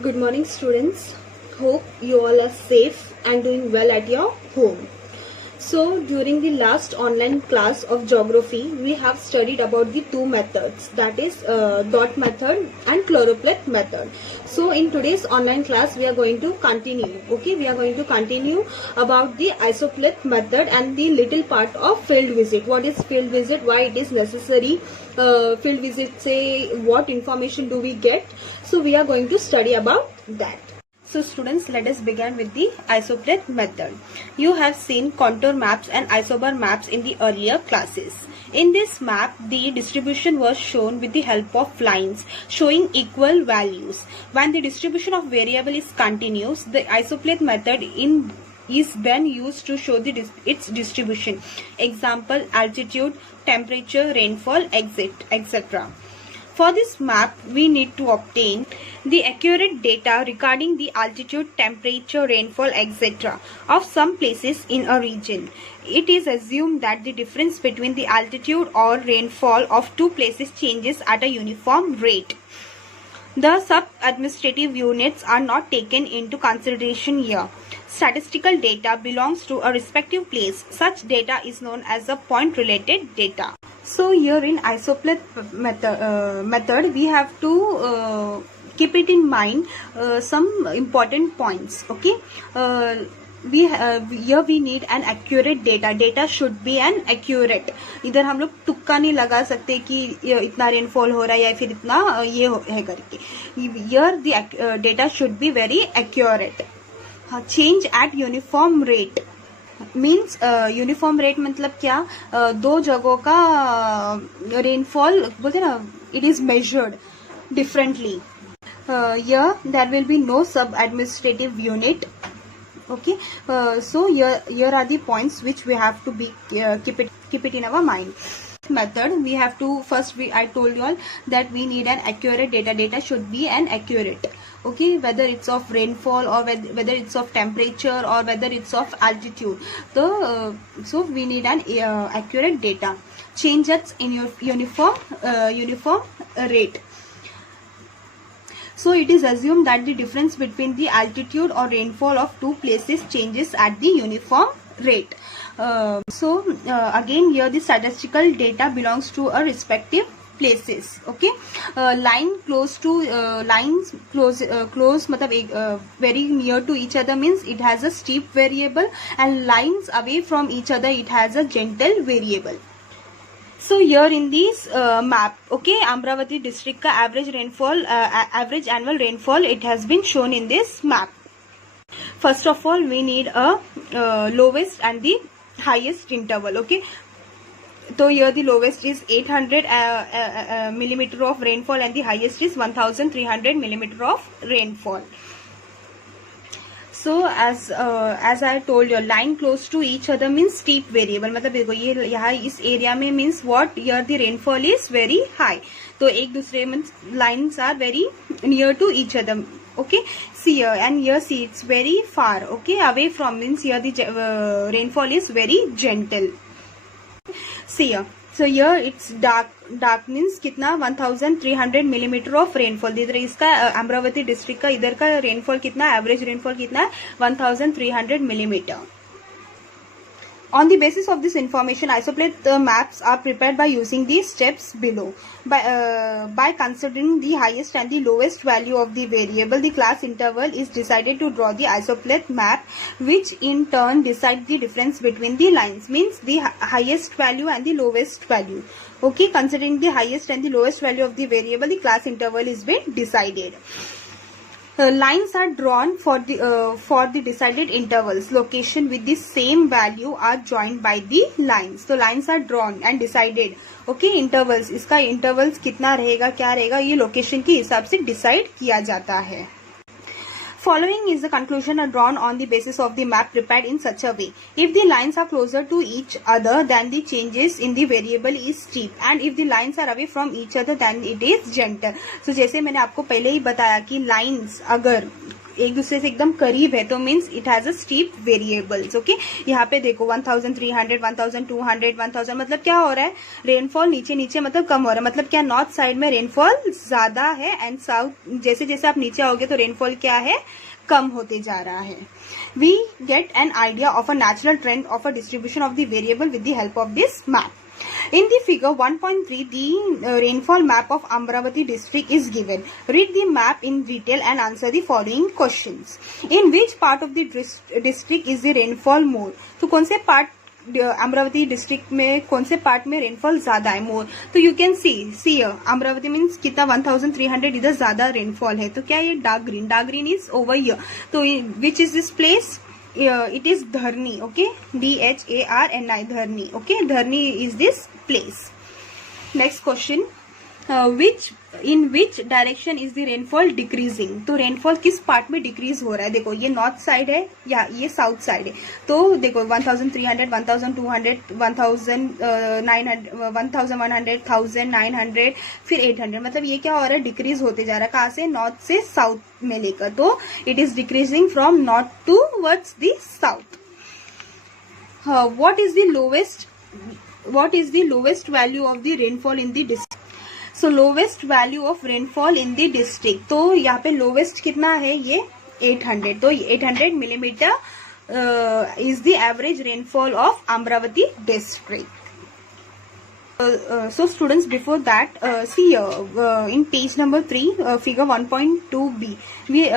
Good morning, students. Hope you all are safe and doing well at your home. So, during the last online class of geography, we have studied about the two methods, that is dot method and choropleth method. So, in today's online class, we are going to continue. Okay, we are going to continue about the isopleth method and the little part of field visit. What is field visit? Why it is necessary? Field visit, say what information do we get? So, we are going to study about that. So students, let us begin with the isopleth method. You have seen contour maps and isobar maps in the earlier classes. In this map, the distribution was shown with the help of lines showing equal values. When the distribution of variable is continuous, the isopleth method is then used to show its distribution. Example, altitude, temperature, rainfall, etc. For this map, we need to obtain the accurate data regarding the altitude, temperature, rainfall, etc. of some places in a region. It is assumed that the difference between the altitude or rainfall of two places changes at a uniform rate. The sub-administrative units are not taken into consideration here. Statistical data belongs to a respective place. Such data is known as the point-related data. So here in isopleth method, we have to keep it in mind some important points. Okay, here we need an accurate data should be an accurate. इधर हम लोग तुक्का नहीं लगा सकते कि इतना rainfall हो रहा है या फिर इतना ये है करके. Here the data should be very accurate. Change at uniform rate means uniform rate मतलब क्या, दो जगहों का रेनफॉल बोलते ना, it is measured differently. There will be no sub administrative unit. Okay, so here are the points which we have to be keep it in our mind. Method, we have to first, I told you all that we need an accurate data should be an accurate. Okay, whether it's of rainfall or whether it's of temperature or whether it's of altitude. So we need an accurate data. Changes in your uniform rate. So it is assumed that the difference between the altitude or rainfall of two places changes at the uniform rate. Again here the statistical data belongs to a respective places. Okay, lines close मतलब very near to each other means it has a steep variable, and lines away from each other it has a gentle variable. So here in this map, okay, Amravati district का average rainfall, average annual rainfall, it has been shown in this map. First of all, we need a lowest and the highest interval. Okay, so here the lowest is 800 millimeter of rainfall and the highest is 1300 millimeter of rainfall. So as I told you, line close to each other means steep variable. मतलब देखो ये यहाँ इस area में means what, here the rainfall is very high. तो एक दूसरे means lines are very near to each other. Okay, see here and here, see it's very far. Okay, away from means here the rainfall is very gentle. See here, so here it's dark means कितना 1300 millimetre of rainfall. इधर इसका Amravati district का इधर का rainfall कितना, average rainfall कितना है 1300 millimeter. On the basis of this information, isopleth maps are prepared by using these steps below. By considering the highest and the lowest value of the variable, the class interval is decided to draw the isopleth map, which in turn decide the difference between the lines, means the highest value and the lowest value. Okay, considering the highest and the lowest value of the variable, the class interval is being decided. Lines are drawn for the decided intervals. Location with the same value are joined by the lines. So lines are drawn and decided. Okay, intervals, इसका intervals कितना रहेगा, क्या रहेगा, ये location के हिसाब से decide किया जाता है. Following is the conclusion drawn on the basis of the map prepared in such a way. If the lines are closer to each other, then the changes in the variable is steep, and if the lines are away from each other, then it is gentle. So जैसे मैंने आपको पहले ही बताया कि lines अगर एक दूसरे से एकदम करीब है तो means it has a steep variables. Okay, यहाँ पे देखो 1300, 1200, 1000 मतलब क्या हो रहा है, रेनफॉल नीचे नीचे मतलब कम हो रहा है. मतलब क्या, नॉर्थ साइड में रेनफॉल ज्यादा है एंड साउथ जैसे जैसे आप नीचे आओगे तो रेनफॉल क्या है, कम होते जा रहा है. We get an idea of a natural trend of a distribution of the variable with the help of this map. In the figure 1.3, the rainfall map of Amravati district is given. Read the map in detail and answer the following questions. In which part of the district is the rainfall more? तो कौन से part Amravati district में, कौन से part में rainfall ज्यादा है, more. तो you can see Amravati means कितना 1300 इधर ज्यादा रेनफॉल है. तो क्या ये dark green is over here. तो which is this place, it is Dharni. Okay, DHARNI, Dharni. Okay, Dharni is this place. Next question, in which direction is the rainfall decreasing? तो rainfall किस part में decrease हो रहा है. देखो ये north side है या ये साउथ साइड है. तो देखो 1300, 1200, 1900, 1100, 1900, फिर 800. मतलब ये क्या हो रहा है, डिक्रीज होते जा रहा है. कहाँ से, नॉर्थ से साउथ में लेकर. तो it is decreasing from north towards the south. what is the lowest value of the rainfall in the district? So lowest value of rainfall in the district. तो यहाँ पे lowest कितना है, ये 800. तो 800 millimeter is the average rainfall of Amravati district. So students, before that, see in page number 3, figure 1.2b, we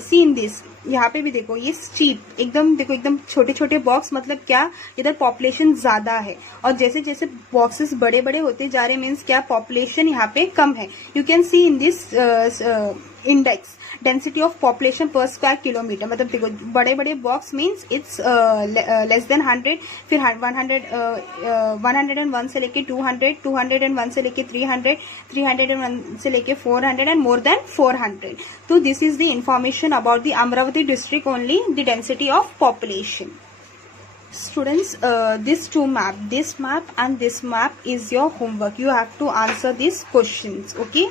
see in this. यहाँ पे भी देखो ये स्टीप एकदम, देखो एकदम छोटे छोटे बॉक्स. मतलब क्या, इधर पॉपुलेशन ज्यादा है और जैसे जैसे बॉक्सेस बड़े बड़े होते जा रहे मीन्स क्या, पॉपुलेशन यहाँ पे कम है. You can C in this index density of population पर स्क्वायर किलोमीटर. मतलब देखो बड़े बड़े box means it's less than 100, फिर 101 से लेके 200, 201 से लेके 300, 301 से लेके 400 एंड मोर देन 400. तो this is the information about the Amravati district only, the density of population. Students, this map and this map is your homework. You have to answer these questions. Okay,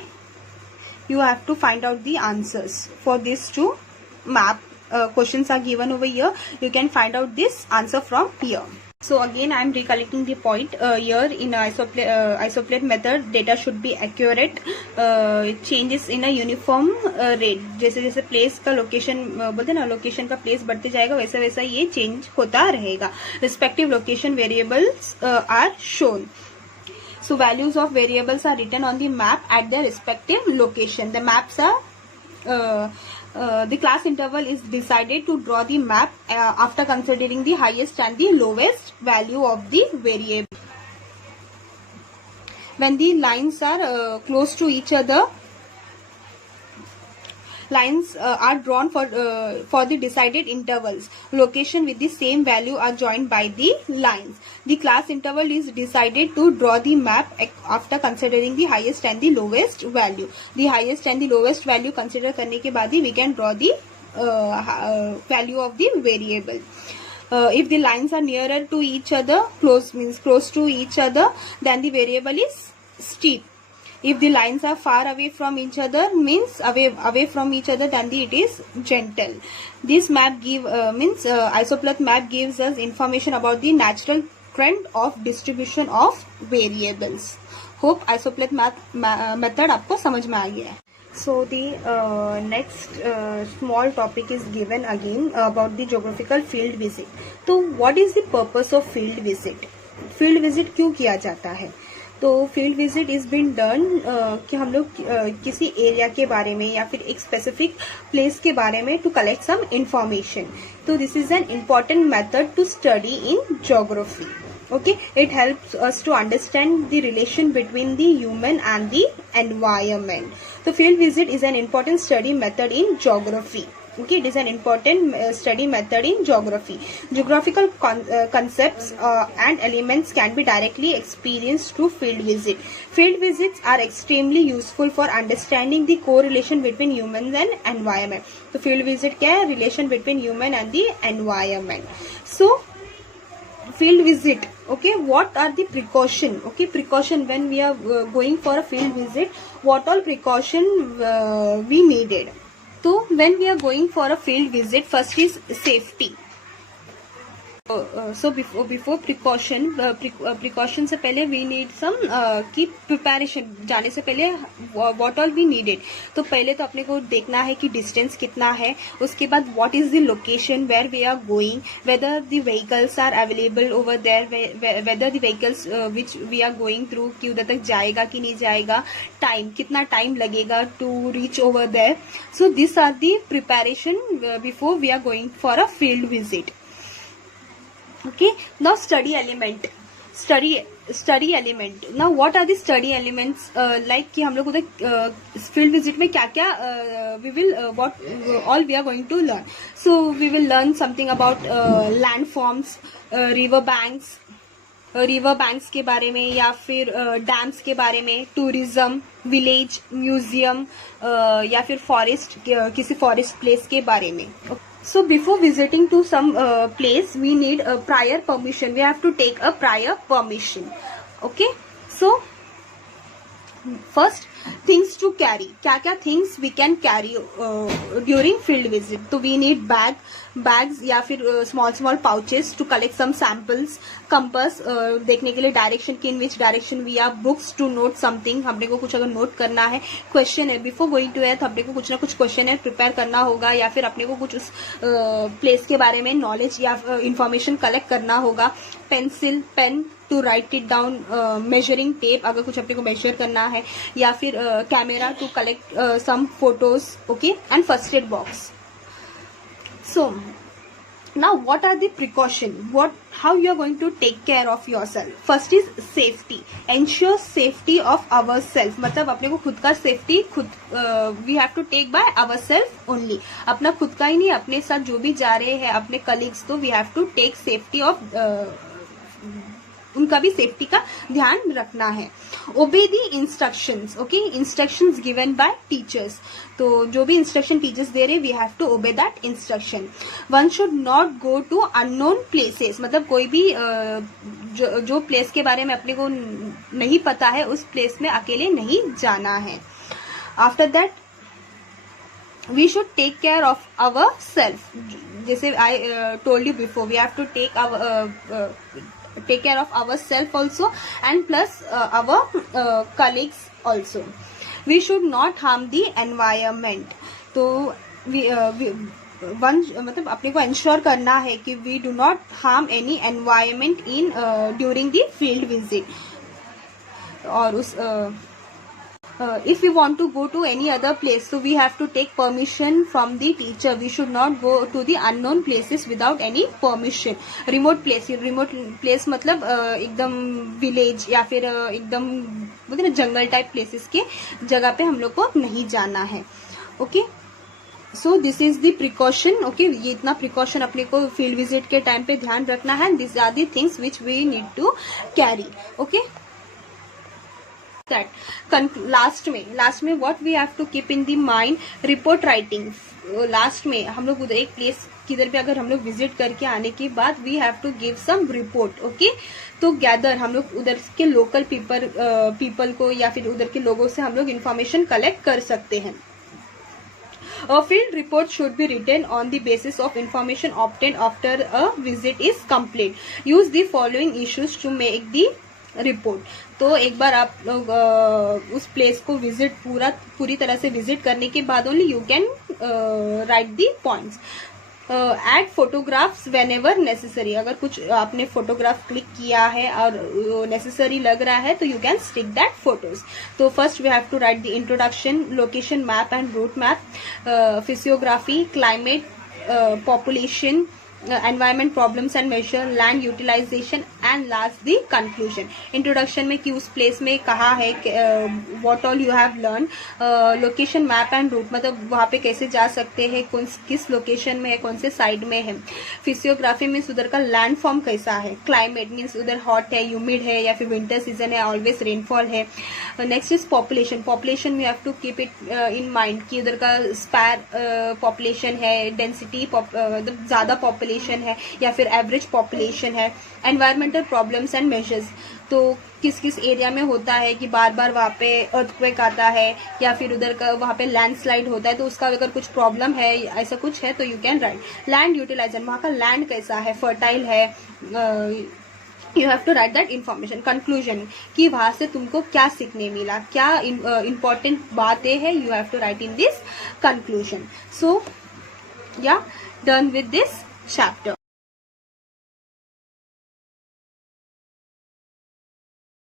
you have to find out the answers for these two map. Questions are given over here. You can find out this answer from here. So again I am recollecting the point. Here in isoplate method data should be accurate. Changes in a uniform rate. जैसे जैसे place का location बोलते ना, location का place बढ़ते जाएगा वैसा वैसा ये चेंज होता रहेगा. Respective location variables are shown. So values of variables are written on the map at their respective location. The maps are the class interval is decided to draw the map after considering the highest and the lowest value of the variable. When the lines are close to each other, lines are drawn for the decided intervals. Location with the same value are joined by the lines. The class interval is decided to draw the map after considering the highest and the lowest value. The highest and the lowest value consider करने के बाद ही we can draw the value of the variable. If the lines are nearer to each other, close means close to each other, then the variable is steep. If the lines are far away from each other, means away from each other, then it is gentle. This map means isoplate map gives us information about the natural trend of distribution of variables. Hope isoplate method आपको समझ में आ गया है. So the next small topic is given again about the geographical field visit. तो what is the purpose of field visit? Field visit क्यों किया जाता है? तो field visit is been done कि हम लोग किसी एरिया के बारे में या फिर एक स्पेसिफिक प्लेस के बारे में टू कलेक्ट सम इंफॉर्मेशन. तो this is an important method to study in geography. Okay, it helps us to understand the relation between the human and the environment. So field visit is an important study method in geography. Okay, it is an important study method in geography. Geographical concepts and elements can be directly experienced through field visit. Field visits are extremely useful for understanding the correlation between humans and environment. So field visit क्या है? Relation between human and the environment. So field visit, okay, what are the precaution? Okay, precaution when we are going for a field visit, what all precaution we needed? तो when we are going for a field visit, first is safety. So before precaution से पहले we need some की preparation. जाने से पहले what all we needed. तो पहले तो अपने को देखना है कि डिस्टेंस कितना है. उसके बाद what is the location where we are going, whether the vehicles are available over there, whether the vehicles which we are going through कि उधर तक जाएगा कि नहीं जाएगा, टाइम कितना टाइम लगेगा to reach over there. So this are the preparation before we are going for a field visit. Okay, now study element. Now what are the study elements? Like कि हम लोग उधर field visit में क्या क्या we will what all we are going to learn. So we will learn something about landforms, river banks के बारे में, या फिर डैम्स के बारे में, टूरिज्म, विलेज, म्यूजियम, या फिर फॉरेस्ट, किसी फॉरेस्ट प्लेस के बारे में. So before visiting to some place, we need a prior permission. We have to take a prior permission. Okay. So first things to carry. क्या क्या things we can carry during field visit. तो we need bags या फिर small pouches to collect some samples. Compass देखने के लिए direction की in which direction we are. Books to note something. हमने को कुछ अगर नोट करना है. क्वेश्चन है before going to earth, हमने को कुछ ना कुछ क्वेश्चन है प्रिपेयर करना होगा, या फिर अपने को कुछ उस प्लेस के बारे में नॉलेज या इंफॉर्मेशन कलेक्ट करना होगा. Pencil, pen to write it down, measuring tape अगर कुछ अपने को मेजर करना है, या फिर camera to collect some photos. Okay, and first aid box. So now what are the precaution, how you are going to take care of yourself. First is safety. Ensure safety of ourselves. मतलब अपने को खुद का safety खुद we have to take by ourselves only. अपना खुद का ही नहीं, अपने साथ जो भी जा रहे हैं अपने कलीग्स, तो we have to take safety of उनका भी सेफ्टी का ध्यान रखना है. Obey the instructions. Okay, instructions given by teachers. तो जो भी इंस्ट्रक्शन टीचर्स दे रहे, we have to obey that instruction. One should not go to unknown places. मतलब कोई भी जो प्लेस के बारे में अपने को नहीं पता है, उस प्लेस में अकेले नहीं जाना है. After that we should take care of our self. जैसे I told you before, we have to take care of ourselves also, and plus our colleagues also. We should not harm the environment. तो मतलब अपने को ensure करना है कि we do not harm any environment in during the field visit. और उस if we want to go to any other place, so we have to take permission from the teacher. We should not go to the unknown places without any permission. remote place मतलब एकदम village या फिर एकदम बोलते ना जंगल type places के जगह पे हम लोग को नहीं जाना है. Okay, so this is the precaution. Okay, ये इतना प्रिकॉशन अपने को फील्ड विजिट के टाइम पे ध्यान रखना है. This are the things which we need to carry. Okay, that last में what we have to keep in the mind, report writing. Last में हम लोग उधर एक प्लेस किधर पे अगर हम लोग विजिट करके आने के बाद we have to give some report. Okay, तो गैदर हम लोग उधर के लोकल पीपल को या फिर उधर के लोगों से हम लोग इन्फॉर्मेशन कलेक्ट कर सकते हैं. A field report should be written on the basis of information obtained after a visit is complete. Use the following issues to make the report. तो एक बार आप लोग उस प्लेस को विजिट पूरी तरह से विजिट करने के बाद only you can write the points. Add photographs whenever necessary. अगर कुछ आपने फोटोग्राफ क्लिक किया है और नेसेसरी लग रहा है तो you can stick that photos. तो first we have to write the introduction, location map and route map, physiography, climate, population, environment problems and measure, land utilization, and last the conclusion. introduction में कि उस place में कहाँ है, what all you have learned, location map and route मतलब वहाँ पे कैसे जा सकते हैं, किस location में है, कौन से side में है. physiography means उधर का land form कैसा है. climate means उधर hot है, humid है, या फिर winter season है, always rainfall है. next is population we have to keep it in mind कि उधर का spare population है, density ज्यादा population है या फिर एवरेज पॉपुलेशन है. Environmental encounter problems and measures, तो किस किस एरिया में होता है कि बार बार वहाँ पे अर्थक्वेक आता है या फिर उधर का वहाँ पे लैंडस्लाइड होता है, तो उसका अगर कुछ प्रॉब्लम है ऐसा कुछ है तो you can write. Land utilisation, वहाँ का लैंड कैसा है, फर्टाइल है, you have to write that information. Conclusion, कि वहां से तुमको क्या सीखने मिला, क्या इंपॉर्टेंट बातें है, you have to write in this conclusion. So you're done with this chapter.